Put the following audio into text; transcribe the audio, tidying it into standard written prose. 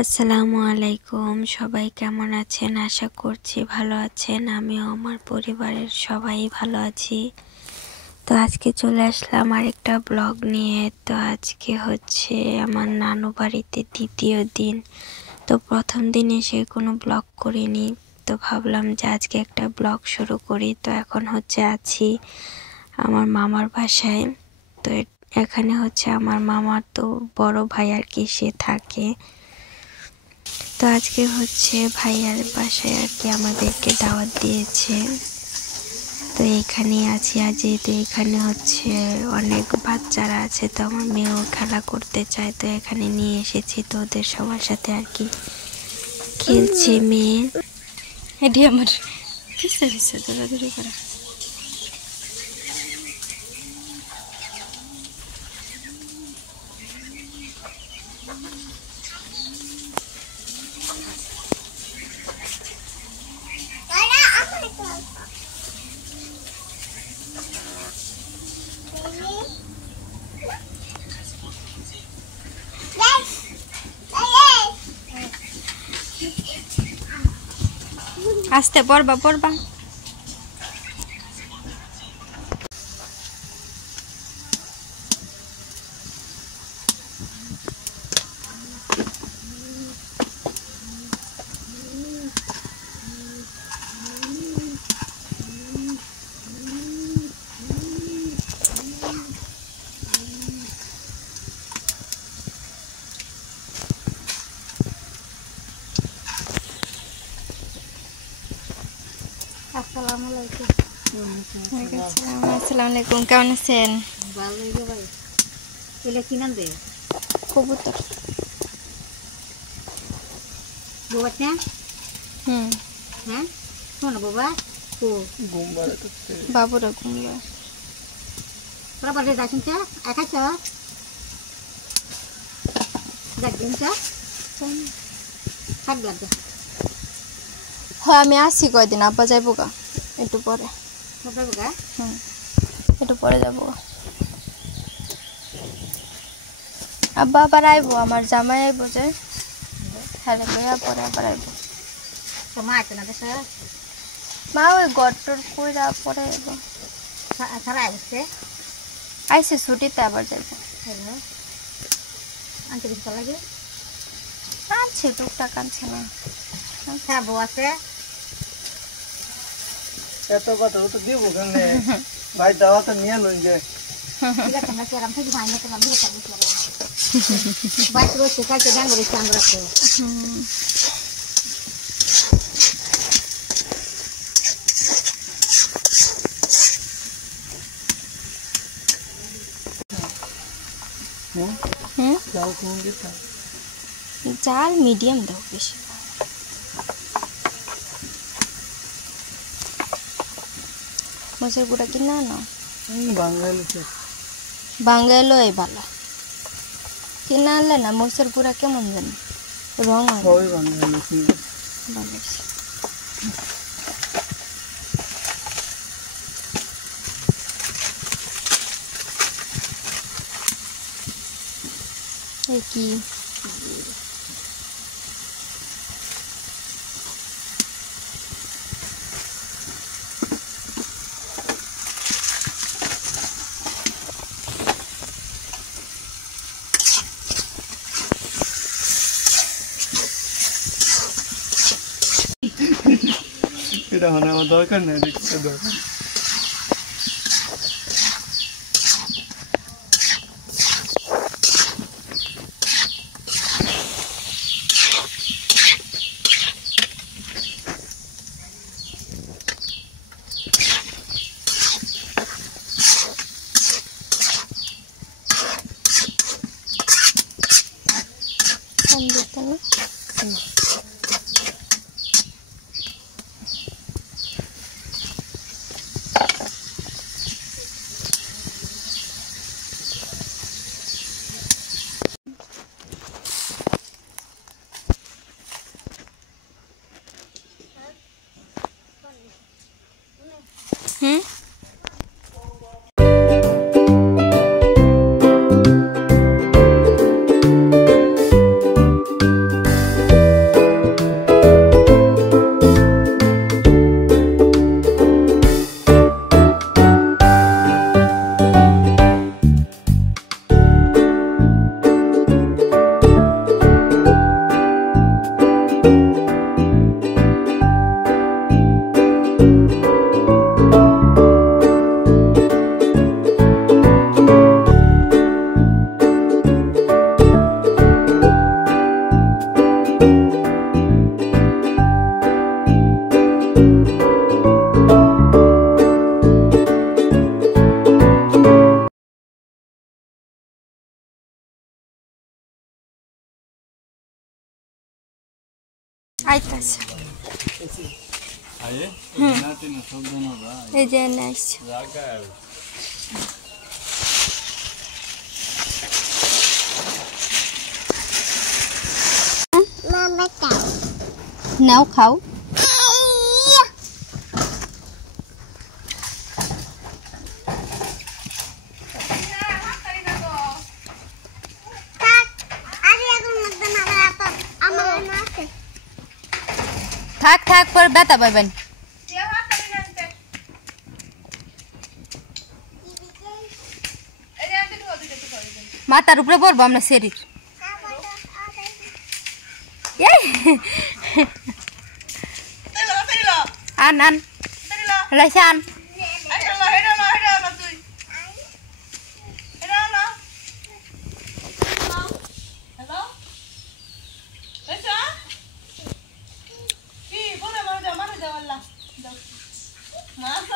আসসালামু আলাইকুম, সবাই কেমন আছেন? আশা করছি ভালো আছেন। আমিও আমার পরিবারের সবাই ভালো আছি। তো আজকে চলে আসলাম আরেকটা ব্লগ নিয়ে। তো আজকে হচ্ছে আমার নানু বাড়িতে দ্বিতীয় দিন। তো প্রথম দিন এসে কোনো ব্লগ করিনি, তো ভাবলাম যে আজকে একটা ব্লগ শুরু করি। তো এখন হচ্ছে আছি আমার মামার বাসায়। তো এখানে হচ্ছে আমার মামার তো বড় ভাই আর কি, সে থাকে। তো আজকে হচ্ছে ভাইয়ার বাসায় আর কি আমাদেরকে দাওয়াত দিয়েছে। তো এখানেই আছি। আর যেহেতু এখানে হচ্ছে অনেক বাচ্চারা আছে, তো আমার মেয়েও খেলা করতে চায়, তো এখানে নিয়ে এসেছি। তো ওদের সবার সাথে আর কি খেলছে মেয়ে। এটি আমার কিসে দিচ্ছে দৌড়াদৌড়ি করা। আস্তে পড়বা পড়বা। আসসালামু আলাইকুম। আসসালামু আলাইকুম, কেমন আছেন? ভালোই গো ভাই। এলে কি নাম দে? কবুতর। বাবা হ্যাঁ শোনো বাবা ও বাবুরা ঘুমলো। তোরা বাড়ি যাচ্ছেন চা একাইছ দেখবেন চা থাক লাগবে। হ্যাঁ আমি আসছি কয়দিন, আব্বা যাইবো গা একটু পরে। বাবা একটু পরে যাবো। আব্বা আবার আইবো, আমার জামাই আইবো যে, হ্যাঁ লইয়া পরে আবার আইবো। তো মা আছে না দেশে? মা ওই গট্টর কইরা পরে আইবো। সারা আসছে আইসে ছুটিতে আবার যাইবো। আনতে কিছু লাগে আনছে টুকটাক, আনছে না। হ্যাঁ বউ আছে এত কথা তো দিব কেমনে ভাই দাওয়া তো নিয়ে লই যে ঠিক আছে না কেরাম থেকে ভাই না তো আমি এটা বুঝলাম ভাই তো সে কাছে গান করে আমরা তো চাল কোন দিতা চাল মিডিয়াম দাও বেশি। মশার গুঁড়া কিনা না বাঙালি সে বাঙ্গাইলো এই ভালো, কিনা আনলে না মরিচের গুঁড়া কেমন জানি রং হয় সবাই বাঙালি সে ভালো হয়েছে। এই কি এটা হনে আমার দরকার নেই দেখতে দরকার কম দিতে না। আইতাছে আয়ে নাতে না সব জানা বা এই যে নাইস জায়গা নাও খাও থাক থাক পর ব্যথা পাইবেন মাথার উপরে পড়বো আমরা শরীর আন আন রাইসা আন মাছ